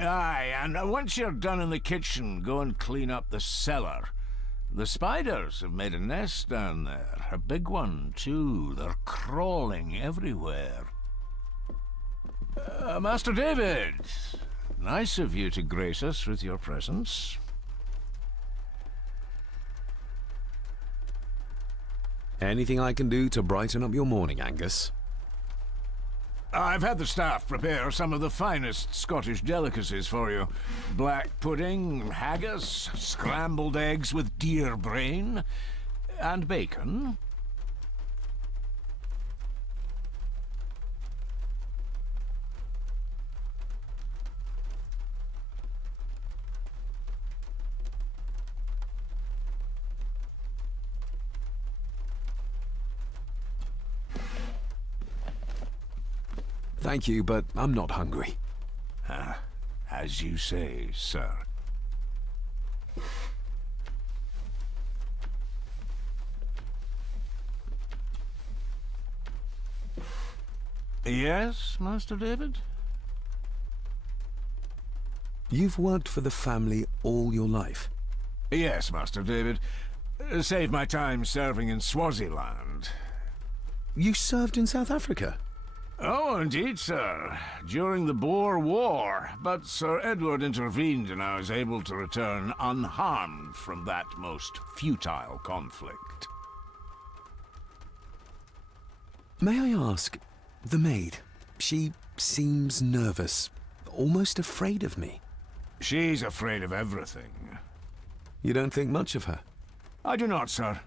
Aye, and once you're done in the kitchen, go and clean up the cellar. The spiders have made a nest down there. A big one, too. They're crawling everywhere. Master David, nice of you to grace us with your presence. Anything I can do to brighten up your morning, Angus? I've had the staff prepare some of the finest Scottish delicacies for you. Black pudding, haggis, scrambled eggs with deer brain, and bacon. Thank you, but I'm not hungry. As you say, sir. Yes, Master David? You've worked for the family all your life? Yes, Master David. Saved my time serving in Swaziland. You served in South Africa? Oh, indeed, sir. During the Boer War, but Sir Edward intervened and I was able to return unharmed from that most futile conflict. May I ask, the maid, she seems nervous, almost afraid of me. She's afraid of everything. You don't think much of her? I do not, sir.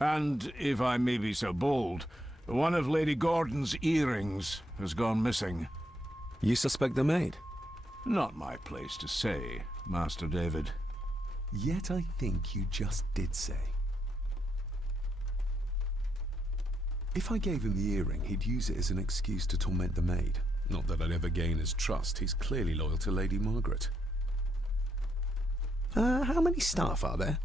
And, if I may be so bold, one of Lady Gordon's earrings has gone missing. You suspect the maid? Not my place to say, Master David. Yet I think you just did say. If I gave him the earring, he'd use it as an excuse to torment the maid. Not that I'd ever gain his trust. He's clearly loyal to Lady Margaret. How many staff are there?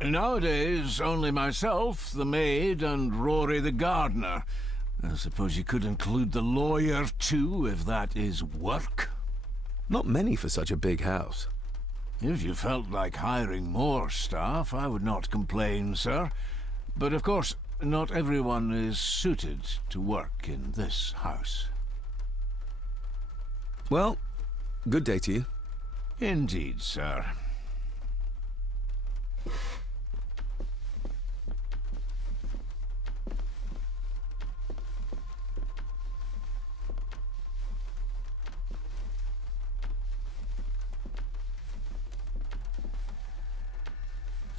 Nowadays, only myself, the maid, and Rory the gardener. I suppose you could include the lawyer, too, if that is work. Not many for such a big house. If you felt like hiring more staff, I would not complain, sir. But of course, not everyone is suited to work in this house. Well, good day to you. Indeed, sir.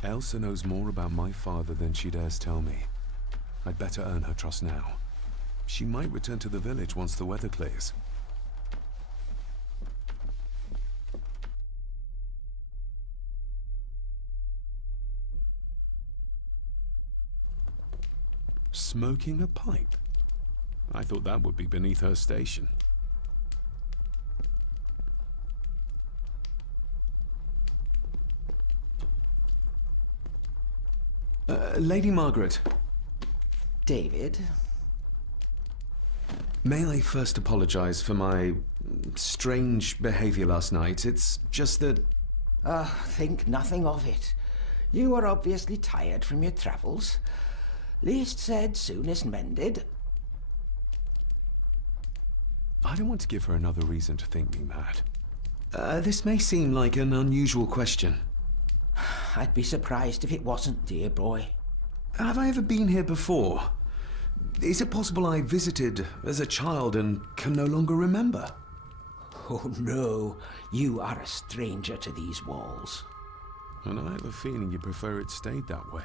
Elsa knows more about my father than she dares tell me. I'd better earn her trust now. She might return to the village once the weather clears. Smoking a pipe? I thought that would be beneath her station. Lady Margaret. David? May I first apologize for my strange behavior last night? It's just that... Think nothing of it. You were obviously tired from your travels. Least said, soonest mended. I don't want to give her another reason to think me mad. This may seem like an unusual question. I'd be surprised if it wasn't, dear boy. Have I ever been here before? Is it possible I visited as a child and can no longer remember? Oh no, you are a stranger to these walls. And I have a feeling you prefer it stayed that way.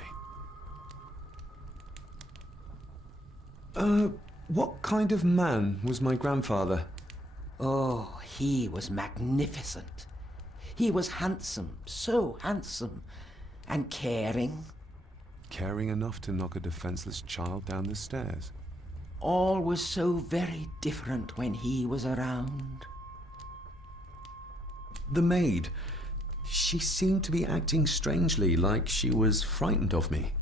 What kind of man was my grandfather? Oh, he was magnificent. He was handsome, so handsome, and caring. Caring enough to knock a defenseless child down the stairs. All was so very different when he was around. The maid, she seemed to be acting strangely, like she was frightened of me.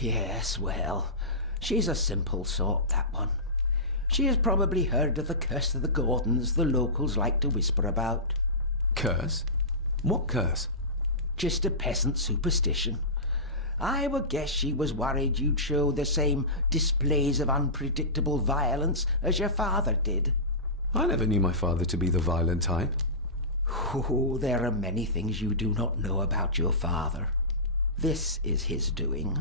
Yes, well, she's a simple sort, that one. She has probably heard of the curse of the Gordons the locals like to whisper about. Curse? What curse? Just a peasant superstition. I would guess she was worried you'd show the same displays of unpredictable violence as your father did. I never knew my father to be the violent type. Oh, there are many things you do not know about your father. This is his doing.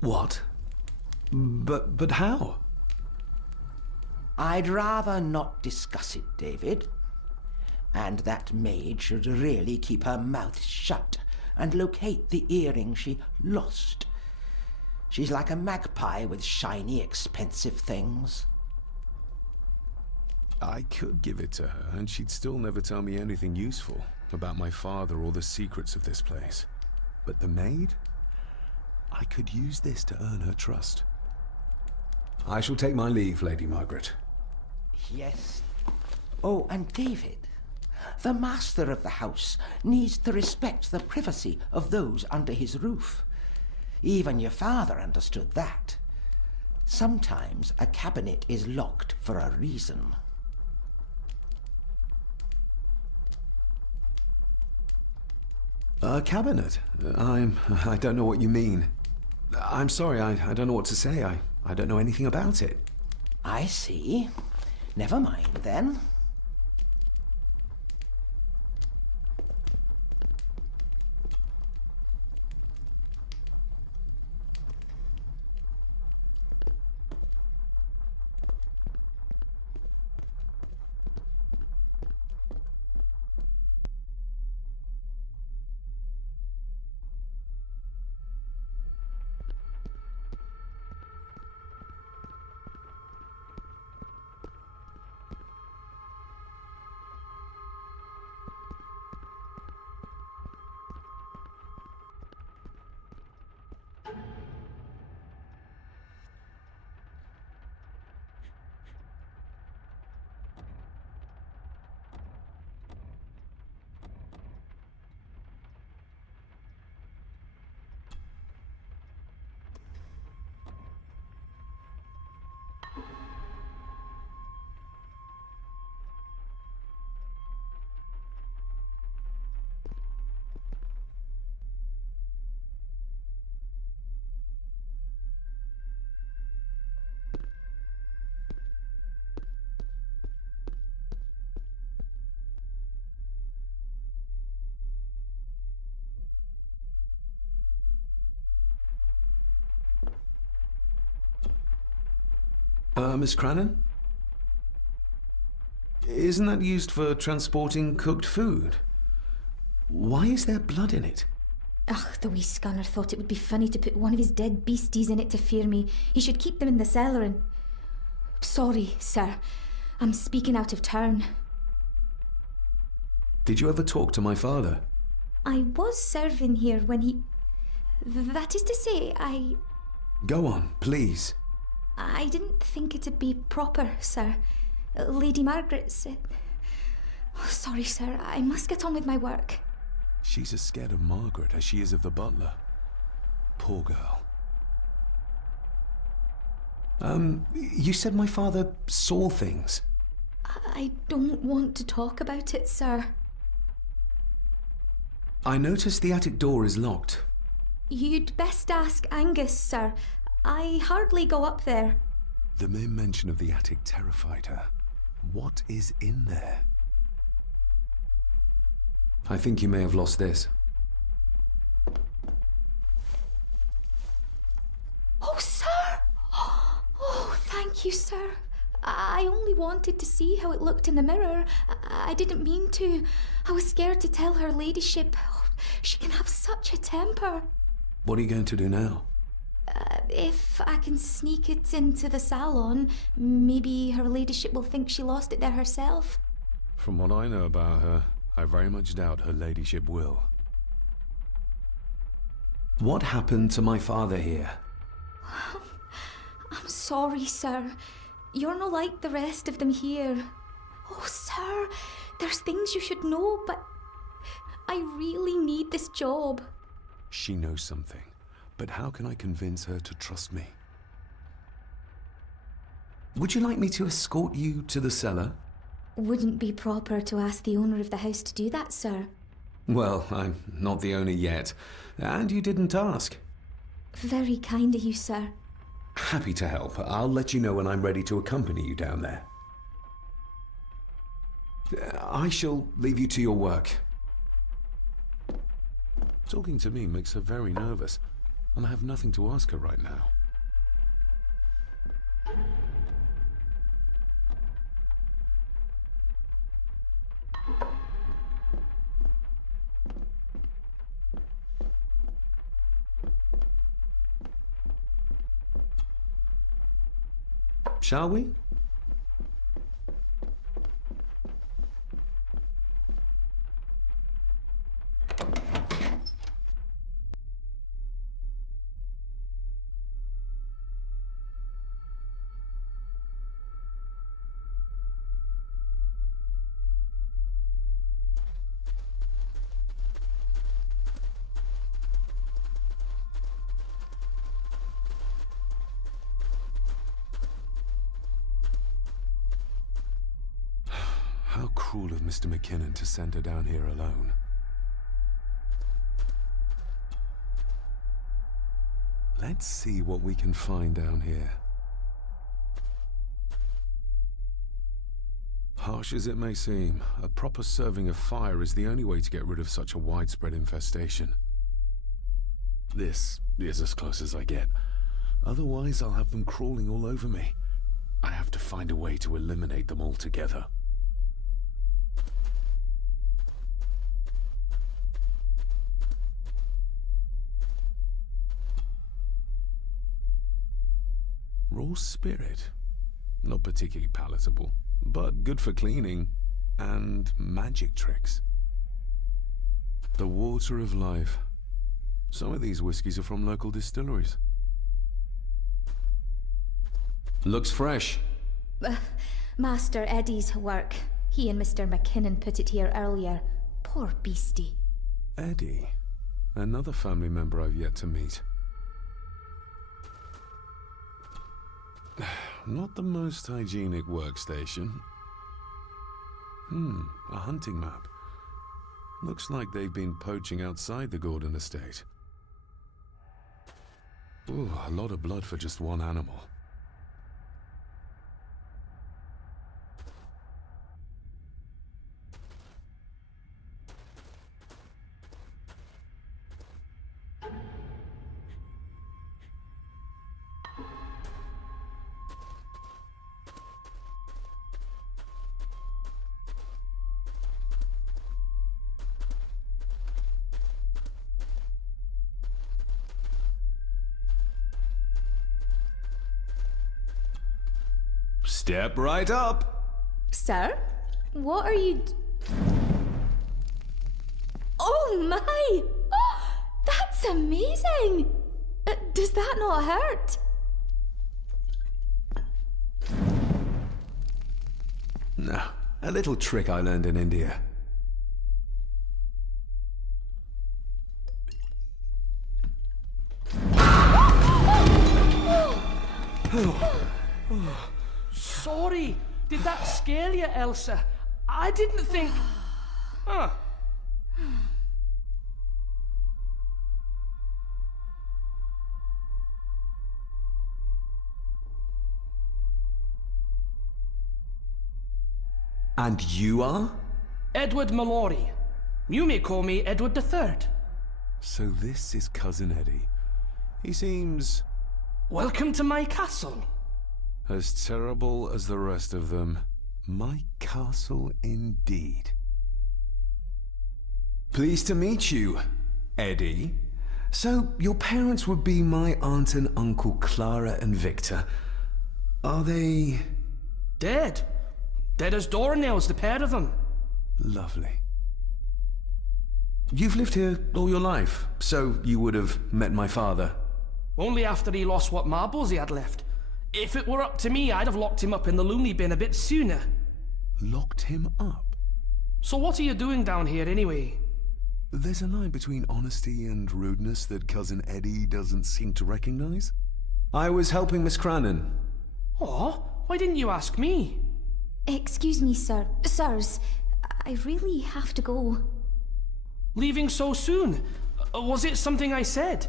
What? But how? I'd rather not discuss it, David. And that maid should really keep her mouth shut and locate the earring she lost. She's like a magpie with shiny, expensive things. I could give it to her, and she'd still never tell me anything useful about my father or the secrets of this place. But the maid? I could use this to earn her trust. I shall take my leave, Lady Margaret. Yes. Oh, and David, the master of the house needs to respect the privacy of those under his roof. Even your father understood that. Sometimes a cabinet is locked for a reason. A cabinet? I don't know what you mean. I'm sorry, I don't know what to say. I don't know anything about it. I see. Never mind, then. Miss Crannan? Isn't that used for transporting cooked food? Why is there blood in it? Ugh, the wee scunner thought it would be funny to put one of his dead beasties in it to fear me. He should keep them in the cellar and... Sorry, sir. I'm speaking out of turn. Did you ever talk to my father? I was serving here when he... That is to say, Go on, please. I didn't think it'd be proper, sir. Lady Margaret said... Oh, sorry, sir. I must get on with my work. She's as scared of Margaret as she is of the butler. Poor girl. You said my father saw things. I don't want to talk about it, sir. I noticed the attic door is locked. You'd best ask Angus, sir. I hardly go up there. The mere mention of the attic terrified her. What is in there? I think you may have lost this. Oh, sir! Oh, thank you, sir. I only wanted to see how it looked in the mirror. I didn't mean to. I was scared to tell her ladyship. Oh, she can have such a temper. What are you going to do now? If I can sneak it into the salon, maybe her ladyship will think she lost it there herself. From what I know about her, I very much doubt her ladyship will. What happened to my father here? I'm sorry, sir. You're not like the rest of them here. Oh, sir, there's things you should know, but I really need this job. She knows something, but how can I convince her to trust me? Would you like me to escort you to the cellar? Wouldn't be proper to ask the owner of the house to do that, sir. Well, I'm not the owner yet, and you didn't ask. Very kind of you, sir. Happy to help. I'll let you know when I'm ready to accompany you down there. I shall leave you to your work. Talking to me makes her very nervous, and I have nothing to ask her right now. Shall we? How cruel of Mr. McKinnon to send her down here alone. Let's see what we can find down here. Harsh as it may seem, a proper serving of fire is the only way to get rid of such a widespread infestation. This is as close as I get. Otherwise, I'll have them crawling all over me. I have to find a way to eliminate them altogether. Raw spirit. Not particularly palatable, but good for cleaning and magic tricks. The water of life. Some of these whiskies are from local distilleries. Looks fresh. Master Eddie's work. He and Mr. McKinnon put it here earlier. Poor beastie. Eddie. Another family member I've yet to meet. Not the most hygienic workstation. A hunting map. Looks like they've been poaching outside the Gordon estate. Ooh, a lot of blood for just one animal. Step right up. Sir? What are you... Oh my! Oh, that's amazing! Does that not hurt? No, a little trick I learned in India. Sorry, did that scare you, Elsa? I didn't think... Huh. And you are? Edward Mallory. You may call me Edward III. So this is Cousin Eddie. He seems... Welcome to my castle. as terrible as the rest of them. My castle indeed. Pleased to meet you, Eddie. So, your parents would be my aunt and uncle Clara and Victor. Are they... Dead. Dead as doornails, the pair of them. Lovely. You've lived here all your life, so you would have met my father. Only after he lost what marbles he had left. If it were up to me, I'd have locked him up in the loony bin a bit sooner. Locked him up? So what are you doing down here anyway? There's a line between honesty and rudeness that Cousin Eddie doesn't seem to recognize. I was helping Miss Cranon. Oh, Why didn't you ask me? Excuse me, sir. Sirs, I really have to go. Leaving so soon? Was it something I said?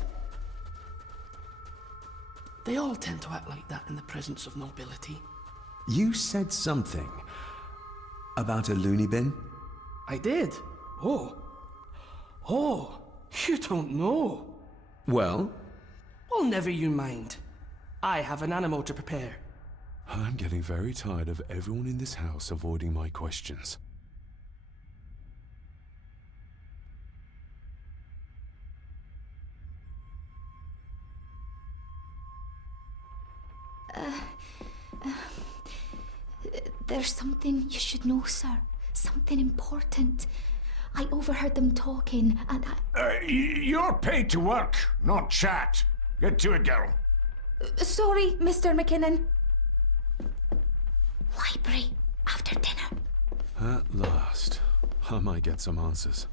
They all tend to act like that in the presence of nobility. You said something about a loony bin? I did. Oh. Oh, you don't know. Well, Well, never you mind. I have an animal to prepare. I'm getting very tired of everyone in this house avoiding my questions. There's something you should know, sir. Something important. I overheard them talking, and You're paid to work, not chat. Get to it, girl. Sorry, Mr. McKinnon. Library, after dinner. At last, I might get some answers.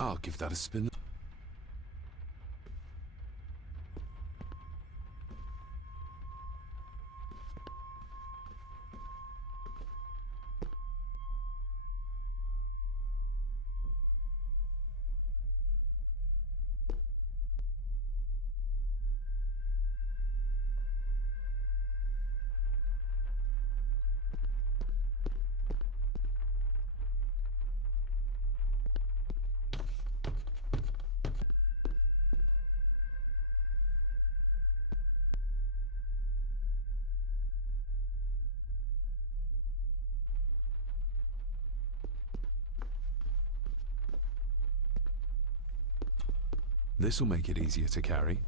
I'll give that a spin. This'll make it easier to carry.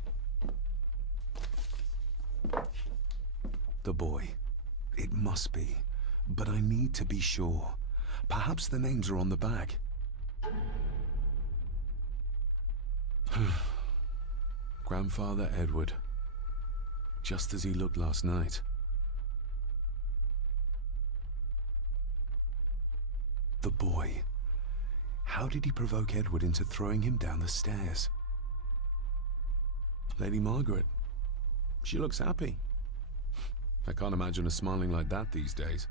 The boy. It must be. But I need to be sure. Perhaps the names are on the back. Grandfather Edward. Just as he looked last night. The boy. How did he provoke Edward into throwing him down the stairs? Lady Margaret. She looks happy. I can't imagine her smiling like that these days.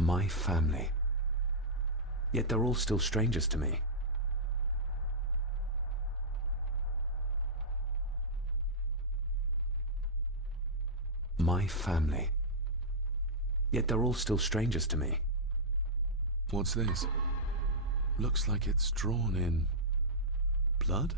My family. Yet they're all still strangers to me. My family. Yet they're all still strangers to me. What's this? Looks like it's drawn in blood?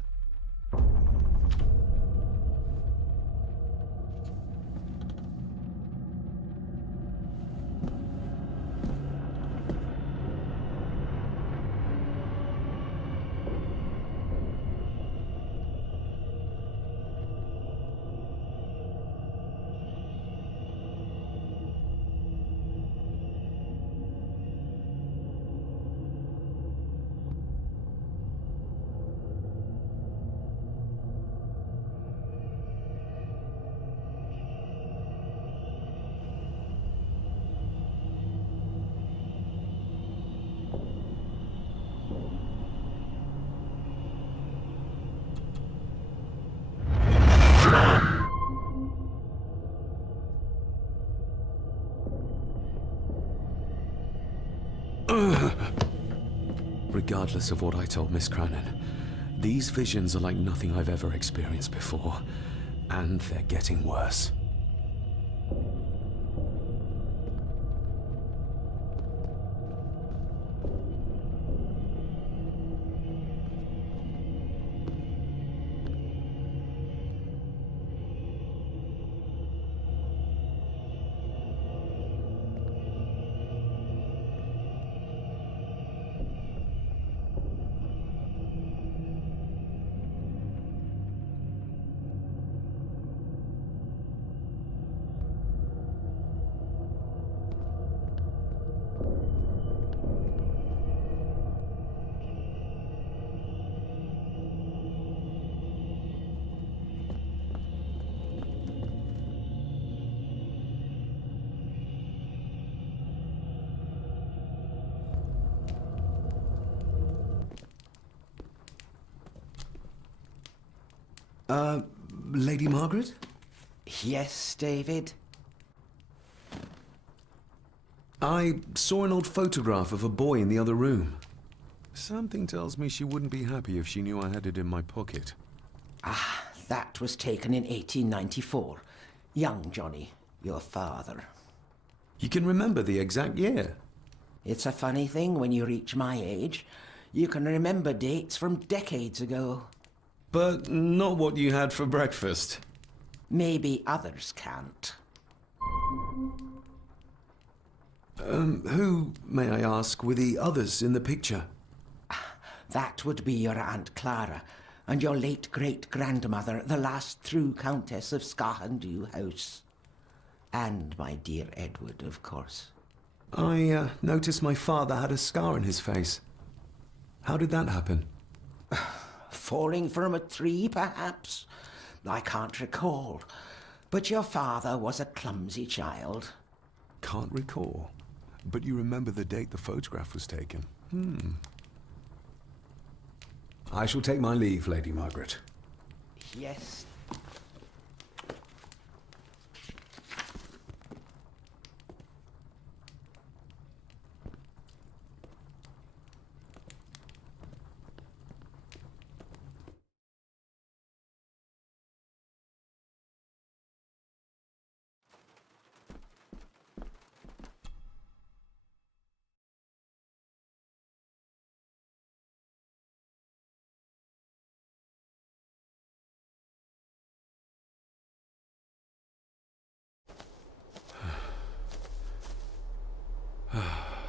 Regardless of what I told Miss Cranon, these visions are like nothing I've ever experienced before, and they're getting worse. Lady Margaret? Yes, David? I saw an old photograph of a boy in the other room. Something tells me she wouldn't be happy if she knew I had it in my pocket. Ah, that was taken in 1894. Young Johnny, your father. You can remember the exact year? It's a funny thing when you reach my age. You can remember dates from decades ago. But not what you had for breakfast. Maybe others can't. Who, may I ask, were the others in the picture? That would be your Aunt Clara and your late great-grandmother, the last true Countess of Scahandew House. And my dear Edward, of course. I noticed my father had a scar on his face. How did that happen? Falling from a tree, perhaps? I can't recall. But your father was a clumsy child. Can't recall. But you remember the date the photograph was taken? I shall take my leave, Lady Margaret. Yes.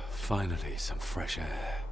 Finally, some fresh air.